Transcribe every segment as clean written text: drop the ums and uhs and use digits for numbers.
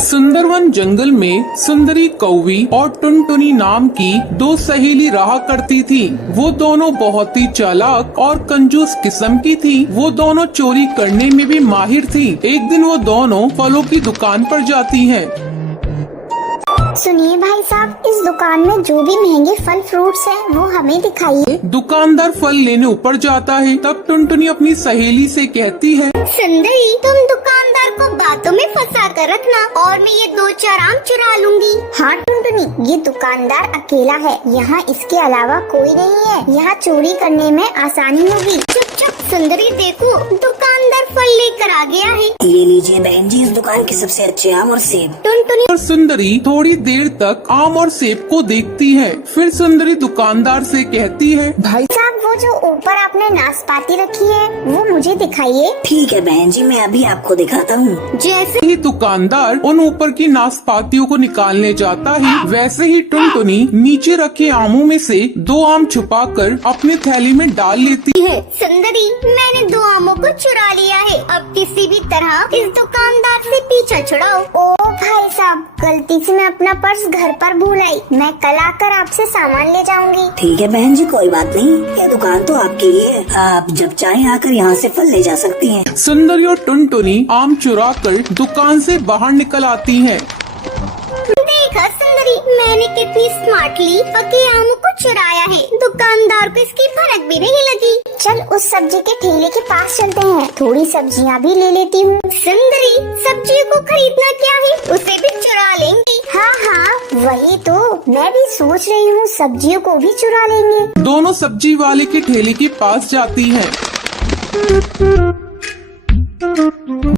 सुंदरवन जंगल में सुंदरी कौवी और टुनटुनी नाम की दो सहेली रहा करती थी। वो दोनों बहुत ही चालाक और कंजूस किस्म की थी। वो दोनों चोरी करने में भी माहिर थी। एक दिन वो दोनों फलों की दुकान पर जाती हैं। सुनिए भाई साहब, इस दुकान में जो भी महंगे फल फ्रूट्स हैं वो हमें दिखाइए। दुकानदार फल लेने ऊपर जाता है। तब टुनटुनी अपनी सहेली से कहती है, सुंदरी, तुम दुकानदार को बातों में फंसा कर रखना और मैं ये 2-4 आम चुरा लूंगी। हाँ टुनटुनी, ये दुकानदार अकेला है, यहाँ इसके अलावा कोई नहीं है। यहाँ चोरी करने में आसानी होगी। चुप चुप सुंदरी, देखो दुकानदार फल लेकर आ गया है। ये लीजिए बहन जी, इस दुकान के सबसे अच्छे आम और सेब। टुनटुनी और सुंदरी थोड़ी देर तक आम और सेब को देखती है। फिर सुंदरी दुकानदार से कहती है, भाई साहब, वो जो ऊपर आपने नाशपाती रखी है वो मुझे दिखाइए। ठीक है बहन जी, मैं अभी आपको दिखाता हूँ। जैसे ही दुकानदार उन ऊपर की नाशपातियों को निकालने जाता है, वैसे ही टुनटुनी नीचे रखे आमों में से 2 आम छुपाकर अपने थैली में डाल लेती है। सुंदरी, मैंने 2 आमों को चुरा लिया है। अब किसी भी तरह इस दुकानदार से पीछा छुड़ाओ। ओ भाई साहब, गलती से मैं अपना पर्स घर पर भूल आई। मैं कल आकर आपसे सामान ले जाऊंगी। ठीक है बहन जी, कोई बात नहीं, ये दुकान तो आपके लिए है। आप जब चाहें आकर यहाँ से फल ले जा सकती हैं। सुंदरी और टुनटुनी आम चुरा कर दुकान से बाहर निकल आती हैं। देखा सुंदरी, मैंने कितनी स्मार्टली पके आमों को चुराया है। दुकानदार को इसकी भनक भी नहीं लगी। चल उस सब्जी के ठेले के पास चलते हैं, थोड़ी सब्जियां भी ले लेती हूँ। सुंदरी, सब्जियों को खरीदना क्या है, उसे भी चुरा लेंगी। हाँ हाँ, वही तो मैं भी सोच रही हूँ, सब्जियों को भी चुरा लेंगे। दोनों सब्जी वाले के ठेले के पास जाती हैं।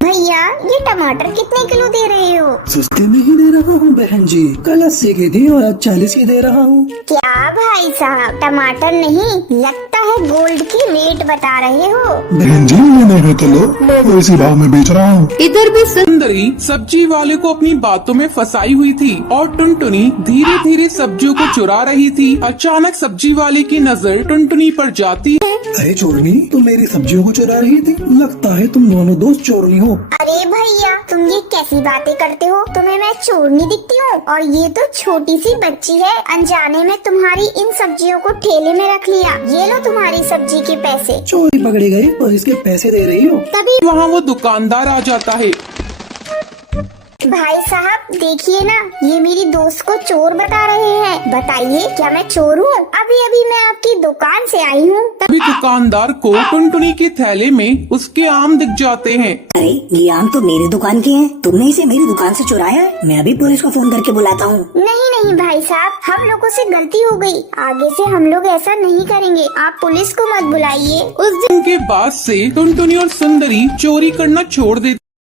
भैया, ये टमाटर कितने किलो दे रहे हो? सस्ते में ही दे रहा हूँ बहन जी, कल 80 की थी और आज 40 की दे रहा हूँ। क्या भाई साहब, टमाटर नहीं, लगता है गोल्ड की रेट बता रहे हो। बहन जी, मैंने है तो लो, मैं इसी भाव में बेच रहा हूँ। इधर भी सुंदरी सब्जी वाले को अपनी बातों में फंसाई हुई थी और टुनटुनी धीरे धीरे सब्जियों को चुरा रही थी। अचानक सब्जी वाले की नजर टुनटुनी पर जाती है। अरे चोरनी, तुम मेरी सब्जियों को चुरा रही थी? लगता है तुम दोनों दोस्त चोरनी हो। अरे भैया, तुम ये कैसी बातें करते हो? तुम्हें मैं चोरनी दिखती हूँ? और ये तो छोटी सी बच्ची है, अनजाने में तुम्हारी इन सब्जियों को ठेले में रख लिया। ये लो तुम्हारी सब्जी के पैसे। चोरी पकड़ी गई और इसके पैसे दे रही हो। तभी वहाँ वो दुकानदार आ जाता है। भाई साहब देखिए ना, ये मेरी दोस्त को चोर बता रहे हैं। बताइए, क्या मैं चोर हूँ? अभी अभी मैं आपकी दुकान से आई हूँ। तभी दुकानदार को टुनटुनी के थैले में उसके आम दिख जाते हैं। अरे ये आम तो मेरी दुकान के हैं, तुमने इसे मेरी दुकान से चुराया है। मैं अभी पुलिस को फोन करके बुलाता हूँ। नहीं नहीं भाई साहब, हम लोगों से गलती हो गई। आगे से हम लोग ऐसा नहीं करेंगे। आप पुलिस को मत बुलाइए। उस दिन के बाद से टुनटुनी और सुंदरी चोरी करना छोड़ देती।